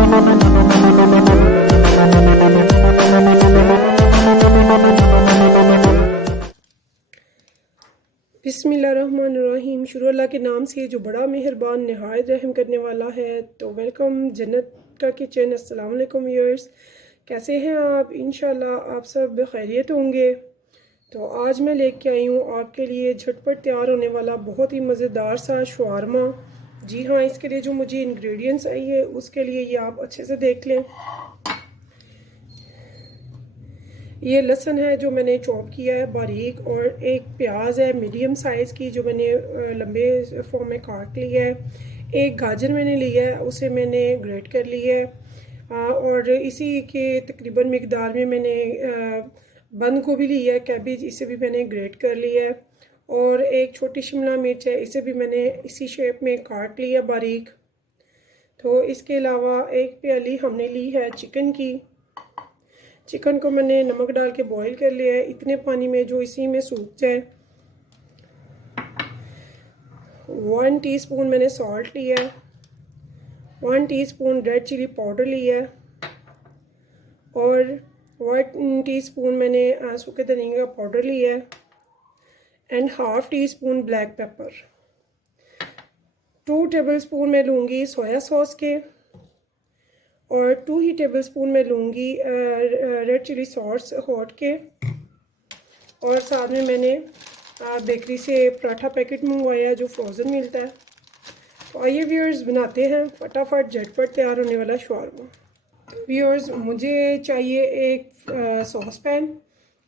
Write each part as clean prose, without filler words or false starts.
बिस्मिल्लाहिर्रहमानिर्रहीम। शुरू अल्लाह के नाम से जो बड़ा मेहरबान नहायत रहम करने वाला है। तो वेलकम जन्नत का किचन। अस्सलाम वालेकुम व्यूअर्स, कैसे हैं आप? इंशाल्लाह आप सब खैरियत होंगे। तो आज मैं लेके आई हूँ आपके लिए झटपट तैयार होने वाला बहुत ही मज़ेदार सा शवारमा। जी हाँ, इसके लिए जो मुझे इंग्रेडिएंट्स चाहिए उसके लिए ये आप अच्छे से देख लें। ये लहसुन है जो मैंने चॉप किया है बारीक, और एक प्याज है मीडियम साइज़ की जो मैंने लंबे फॉर्म में काट लिया है। एक गाजर मैंने लिया है, उसे मैंने ग्रेट कर लिया है। और इसी के तकरीबन मकदार में मैंने बंद गोभी लिया है, कैबेज, इसे भी मैंने ग्रेट कर लिया है। और एक छोटी शिमला मिर्च है, इसे भी मैंने इसी शेप में काट लिया बारीक। तो इसके अलावा एक प्याली हमने ली है चिकन की। चिकन को मैंने नमक डाल के बॉईल कर लिया है इतने पानी में जो इसी में सूख जाए। 1 टीस्पून मैंने सॉल्ट लिया है, 1 टीस्पून रेड चिली पाउडर लिया है, और 1 टीस्पून मैंने सूखे धनिया का पाउडर लिया है, and half tea spoon black pepper. 2 tablespoon मैं लूँगी सोया सॉस के, और 2 ही टेबलस्पून मैं लूँगी रेड चिली सॉस हॉट के। और साथ में मैंने बेकरी से पराठा पैकेट मंगवाया जो फ्रोज़न मिलता है। तो आइए व्यूअर्स, बनाते हैं फटाफट झटपट तैयार होने वाला शवारमा। व्यूअर्स, मुझे चाहिए एक सॉस पैन।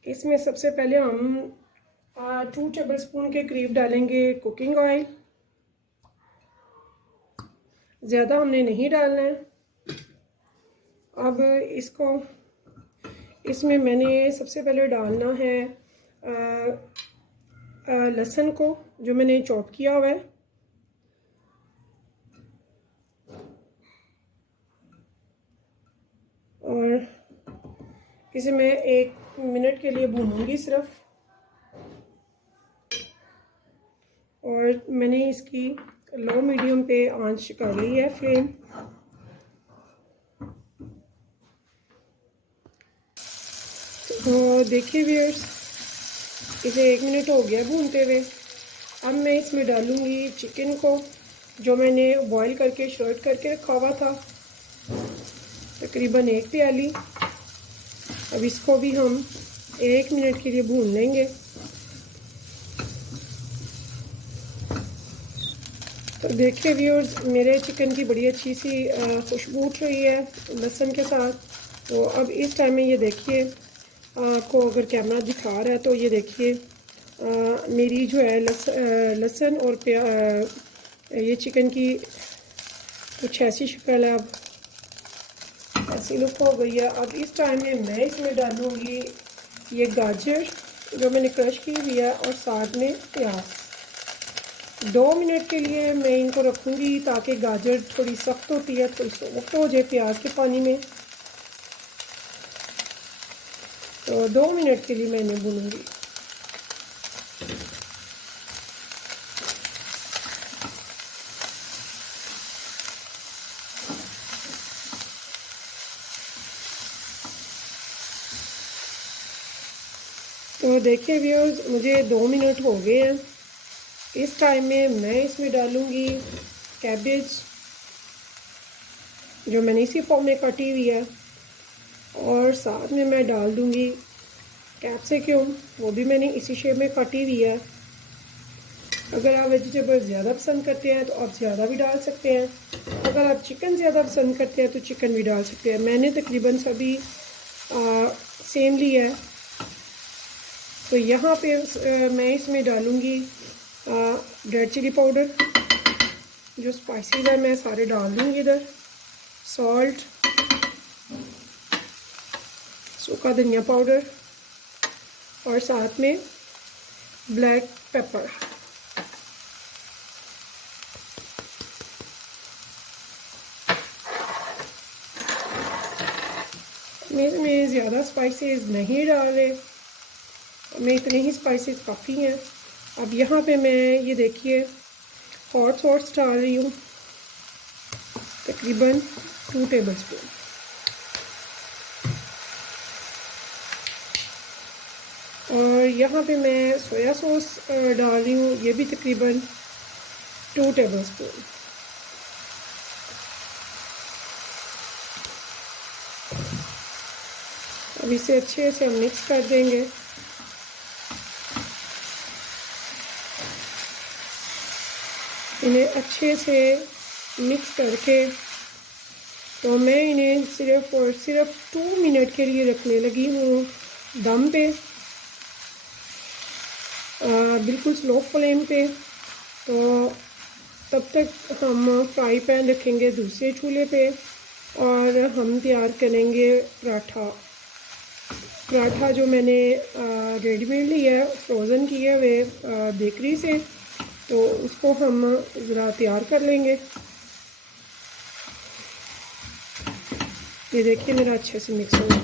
इसमें सबसे पहले हम 2 टेबलस्पून के करीब डालेंगे कुकिंग ऑयल। ज़्यादा हमने नहीं डालना है। अब इसमें मैंने सबसे पहले डालना है लहसुन को जो मैंने चॉप किया हुआ है, और इसे मैं 1 मिनट के लिए भूनूंगी सिर्फ। और मैंने इसकी लो मीडियम पे आंच कर ली है फ्लेम। तो देखिए व्यूअर्स, इसे 1 मिनट हो गया भूनते हुए। अब मैं इसमें डालूँगी चिकन को जो मैंने बॉईल करके शर्ट करके रखा हुआ था, तकरीबन 1 प्याली। अब इसको भी हम 1 मिनट के लिए भून लेंगे। तो देखिए व्यूअर्स, मेरे चिकन की बड़ी अच्छी सी खुशबू उठ रही है लहसुन के साथ। तो अब इस टाइम में ये देखिए, आपको अगर कैमरा दिखा रहा है तो ये देखिए मेरी जो है लहसुन और ये चिकन की कुछ ऐसी शक्ल है, अब ऐसी लुक हो गई है। अब इस टाइम में मैं इसमें डालूँगी ये गाजर जो मैंने क्रश की हुई है, और साथ में प्याज। 2 मिनट के लिए मैं इनको रखूँगी ताकि गाजर थोड़ी सख्त होती है, थोड़ी सॉफ्ट हो जाए प्याज के पानी में। तो 2 मिनट के लिए मैं इन्हें भूनूंगी। तो देखिए व्यूअर्स, मुझे 2 मिनट हो गए हैं। इस टाइम में मैं इसमें डालूंगी कैबेज जो मैंने इसी फॉर्म में काटी हुई है, और साथ में मैं डाल दूंगी कैप्सिकम, वो भी मैंने इसी शेप में काटी हुई है। अगर आप वेजिटेबल ज़्यादा पसंद करते हैं तो आप ज़्यादा भी डाल सकते हैं। अगर आप चिकन ज़्यादा पसंद करते हैं तो चिकन भी डाल सकते हैं। मैंने तकरीबन सभी सेम लिया है। तो यहाँ पे मैं इसमें डालूँगी रेड चिली पाउडर, जो स्पाइसेस है मैं सारे डाल दूँगी इधर, सॉल्ट, सूखा धनिया पाउडर, और साथ में ब्लैक पेपर। मैं ज़्यादा स्पाइसेस नहीं डाल रहे, मैं इतने ही स्पाइसेस काफ़ी हैं। अब यहाँ पे मैं ये देखिए हॉट सॉस डाल रही हूँ, तकरीबन 2 टेबलस्पून। और यहाँ पे मैं सोया सॉस डाल रही हूँ, ये भी तकरीबन 2 टेबलस्पून। अब इसे अच्छे से हम मिक्स कर देंगे। इन्हें अच्छे से मिक्स करके तो मैं इन्हें सिर्फ और सिर्फ 2 मिनट के लिए रखने लगी हूँ दम पे, बिल्कुल स्लो फ्लेम पे। तो तब तक हम फ्राई पैन रखेंगे दूसरे चूल्हे पे और हम तैयार करेंगे पराठा। पराठा जो मैंने रेडीमेड लिया है, फ्रोज़न किए हुए बेकरी से, तो उसको हम ज़रा तैयार कर लेंगे। ये देखिए मेरा अच्छे से मिक्स हो गया।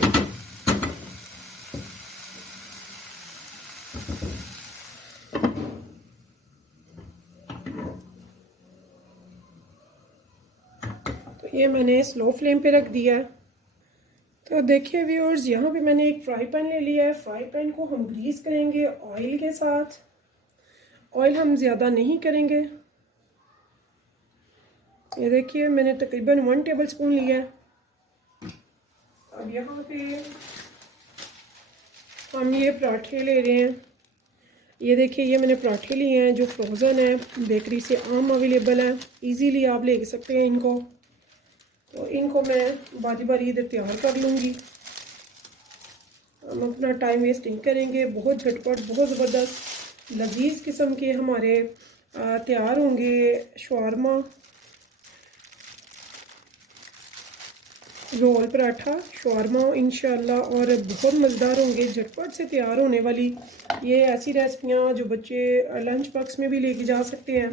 तो ये मैंने स्लो फ्लेम पे रख दिया है। तो देखिए व्यूअर्स, यहाँ पे मैंने एक फ्राई पैन ले लिया है। फ्राई पैन को हम ग्रीस करेंगे ऑयल के साथ। ऑयल हम ज़्यादा नहीं करेंगे। ये देखिए मैंने तकरीबन 1 टेबलस्पून लिया है। अब यहाँ पे हम ये पराठे ले रहे हैं। ये देखिए ये मैंने पराठे लिए हैं जो फ्रोज़न है, बेकरी से आम अवेलेबल है, इजीली आप ले सकते हैं इनको। तो इनको मैं बारी बारी इधर तैयार कर लूँगी। हम अपना टाइम वेस्ट नहीं करेंगे। बहुत झटपट, बहुत ज़बरदस्त लजीज किस्म के हमारे तैयार होंगे शवारमा रोल पराठा शवारमा इंशाल्लाह, और बहुत मज़ेदार होंगे, झटपट से तैयार होने वाली ये ऐसी रेसिपियाँ जो बच्चे लंच बॉक्स में भी लेके जा सकते हैं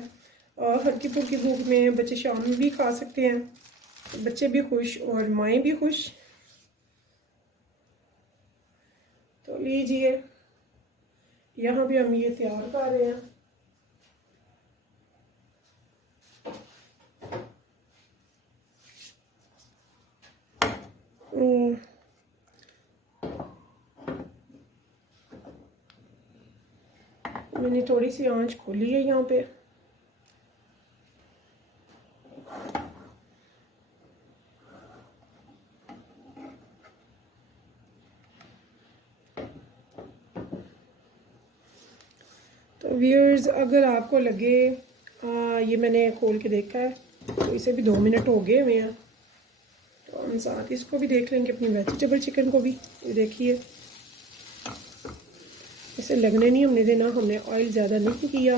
और हल्की फुल्की भूख में बच्चे शाम में भी खा सकते हैं। बच्चे भी खुश और माएँ भी खुश। तो लीजिए यहाँ भी हम ये तैयार कर रहे हैं। मैंने थोड़ी सी आंच खोली है यहाँ पे। तो व्यूअर्स, अगर आपको लगे ये मैंने खोल के देखा है तो इसे भी 2 मिनट हो गए हुए हैं, तो हम साथ इसको भी देख लेंगे, अपनी वेजिटेबल चिकन को भी। ये देखिए इसे लगने नहीं हमने देना, हमने ऑयल ज़्यादा नहीं किया,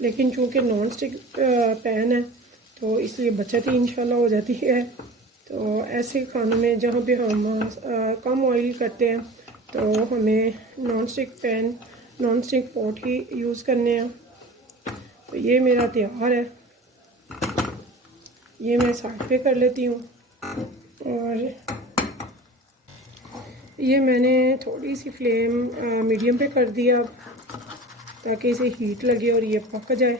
लेकिन चूँकि नॉन स्टिक पैन है तो इसलिए बचत ही इंशाल्लाह हो जाती है। तो ऐसे खानों में जहाँ पे हम कम ऑयल करते हैं तो हमें non stick pan, non stick pot ही यूज़ करने हैं। तो ये मेरा तैयार है, ये मैं साइड पे कर लेती हूँ। और ये मैंने थोड़ी सी फ्लेम मीडियम पे कर दिया ताकि इसे हीट लगे और ये पक जाए।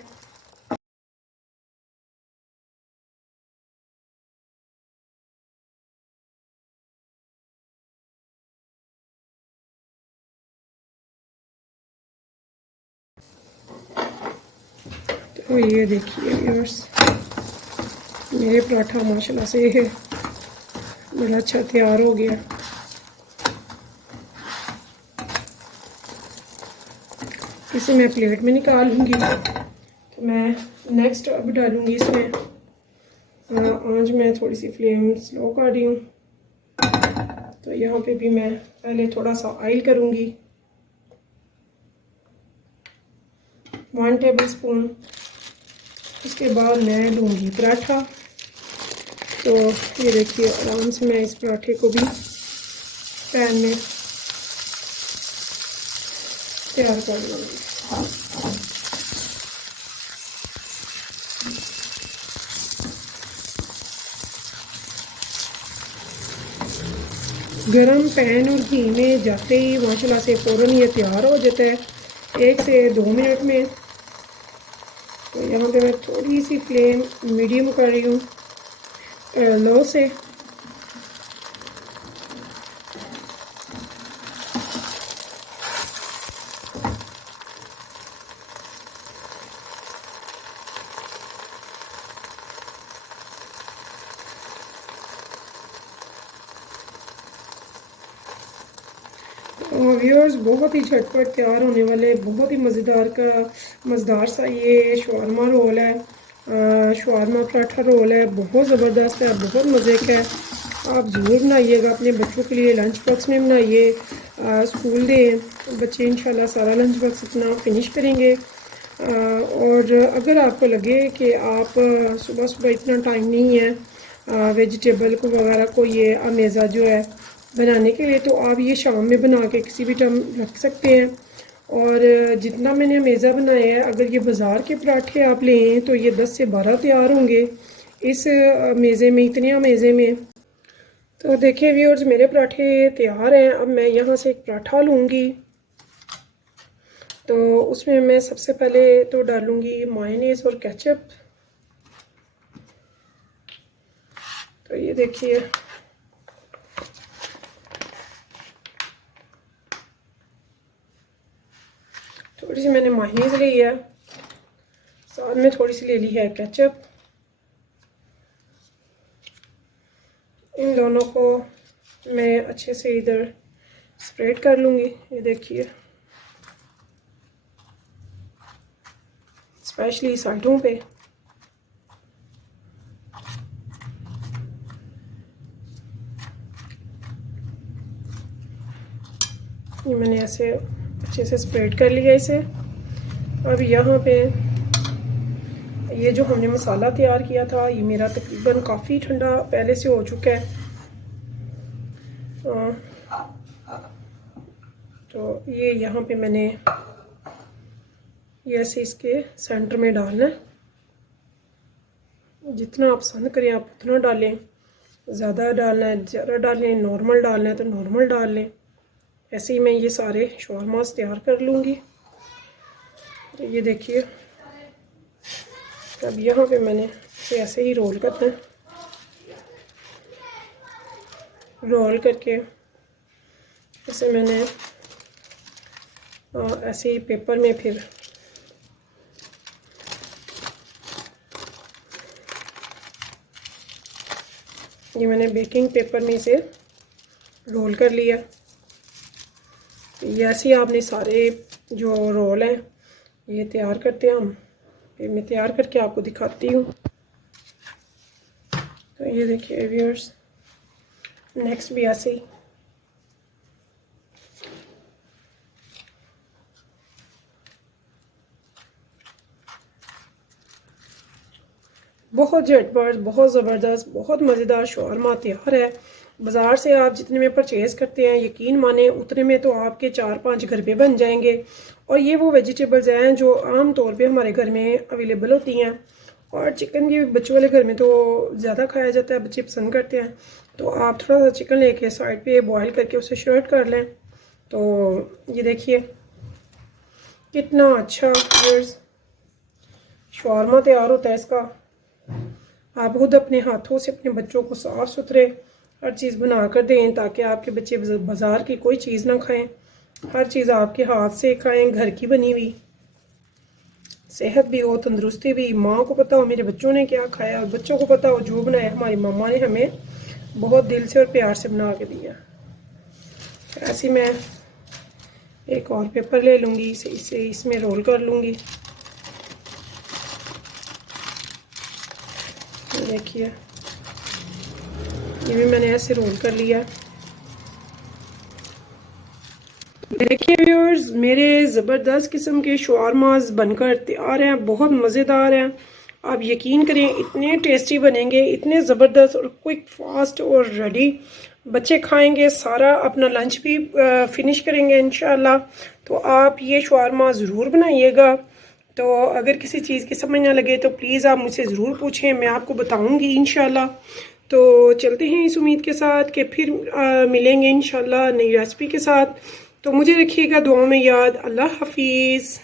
तो ये देखिए व्यूअर्स, मेरे पराठा माशाल्लाह से बड़ा अच्छा तैयार हो गया। इसे मैं प्लेट में निकाल लूँगी। तो मैं नेक्स्ट अब डालूँगी इसमें, आज मैं थोड़ी सी फ्लेम स्लो कर रही हूँ। तो यहाँ पे भी मैं पहले थोड़ा सा ऑयल करूँगी, 1 टेबलस्पून। उसके बाद मैं लूँगी पराठा। तो ये देखिए आराम से मैं इस पराठे को भी पैन में तैयार कर लूँगी। गरम पैन और घी में जाते ही माशाल्लाह से फ़ौरन ये तैयार हो जाता है 1 से 2 मिनट में। तो यहाँ पे मैं थोड़ी सी फ्लेम मीडियम कर रही हूँ लो से। व्यूअर्स बहुत ही झटपट तैयार होने वाले बहुत ही मज़ेदार सा ये शवारमा रोल है, शवारमा पराठा रोल है। बहुत ज़बरदस्त है, बहुत मज़े का है। आप ज़रूर बनाइएगा अपने बच्चों के लिए, लंच बॉक्स में बनाइए, स्कूल दें बच्चे इंशाल्लाह सारा लंच बॉक्स अपना फिनिश करेंगे। और अगर आपको लगे कि आप सुबह सुबह इतना टाइम नहीं है वेजिटेबल को वगैरह को ये अमेज़ा जो है बनाने के लिए, तो आप ये शाम में बना के किसी भी टाइम रख सकते हैं। और जितना मैंने अमेज़ा बनाया है, अगर ये बाज़ार के पराठे आप लें तो ये 10 से 12 तैयार होंगे इस मेज़े में, इतने अमेज़े में। तो देखिए व्यूअर्स मेरे पराठे तैयार हैं। अब मैं यहाँ से एक पराठा लूँगी, तो उसमें मैं सबसे पहले तो डालूँगी मायोनीज़ और केचप। तो ये देखिए थोड़ी सी मैंने मायोनीज़ ली है, साथ में थोड़ी सी ले ली है केचप। इन दोनों को मैं अच्छे से इधर स्प्रेड कर लूँगी। ये देखिए स्पेशली साइडों पे। ये मैंने ऐसे अच्छे से स्प्रेड कर लिया इसे। अब यहाँ पे ये जो हमने मसाला तैयार किया था, ये मेरा तकरीबन काफ़ी ठंडा पहले से हो चुका है। तो ये यहाँ पे मैंने ये ऐसे इसके सेंटर में डालना है। जितना आप पसंद करें आप उतना डालें, ज़्यादा डालना है ज़्यादा डालें, नॉर्मल डालना है तो नॉर्मल डाल लें। ऐसे ही मैं ये सारे शवारमास तैयार कर लूँगी। तो ये देखिए अब यहाँ पे मैंने इसे ऐसे ही रोल करना है। रोल करके इसे मैंने ऐसे ही पेपर में फिर ये मैंने बेकिंग पेपर में इसे रोल कर लिया। ये ऐसे ही आपने सारे जो रोल हैं ये तैयार करते हैं हम। फिर मैं तैयार करके आपको दिखाती हूँ। तो ये देखिए व्यूअर्स नेक्स्ट भी ऐसे ही। बहुत झटपट, बहुत ज़बरदस्त, बहुत मज़ेदार शवारमा तैयार है। बाज़ार से आप जितने में परचेज़ करते हैं यकीन माने उतने में तो आपके 4-5 घर पे बन जाएंगे। और ये वो वेजिटेबल्स हैं जो आम तौर पे हमारे घर में अवेलेबल होती हैं। और चिकन भी बच्चों वाले घर में तो ज़्यादा खाया जाता है, बच्चे पसंद करते हैं। तो आप थोड़ा सा चिकन लेके साइड पे बॉयल करके उसे शर्ट कर लें। तो ये देखिए कितना अच्छा शवारमा तैयार होता है इसका। आप खुद अपने हाथों से अपने बच्चों को साफ़ सुथरे हर चीज़ बना कर दें ताकि आपके बच्चे बाज़ार की कोई चीज़ ना खाएं, हर चीज़ आपके हाथ से खाएं, घर की बनी हुई। सेहत भी हो, तंदुरुस्ती भी। माँ को पता हो मेरे बच्चों ने क्या खाया और बच्चों को पता हो जो बनाया हमारी मम्मा ने हमें बहुत दिल से और प्यार से बना के दिया। ऐसे मैं एक और पेपर ले लूँगी, इसे इसमें रोल कर लूँगी। देखिए ये भी मैंने ऐसे रोल कर लिया। देखिए व्यूअर्स मेरे ज़बरदस्त किस्म के शवारमास बनकर तैयार हैं, बहुत मज़ेदार हैं। आप यकीन करें इतने टेस्टी बनेंगे, इतने ज़बरदस्त और क्विक फास्ट और रेडी। बच्चे खाएंगे, सारा अपना लंच भी फिनिश करेंगे इंशाल्लाह। तो आप ये शवारमा ज़रूर बनाइएगा। तो अगर किसी चीज़ की समझ ना लगे तो प्लीज़ आप मुझसे ज़रूर पूछें, मैं आपको बताऊँगी इंशाल्लाह। तो चलते हैं इस उम्मीद के साथ कि फिर मिलेंगे इंशाल्लाह नई रेसिपी के साथ। तो मुझे रखिएगा दुआ में याद। अल्लाह हाफिज़।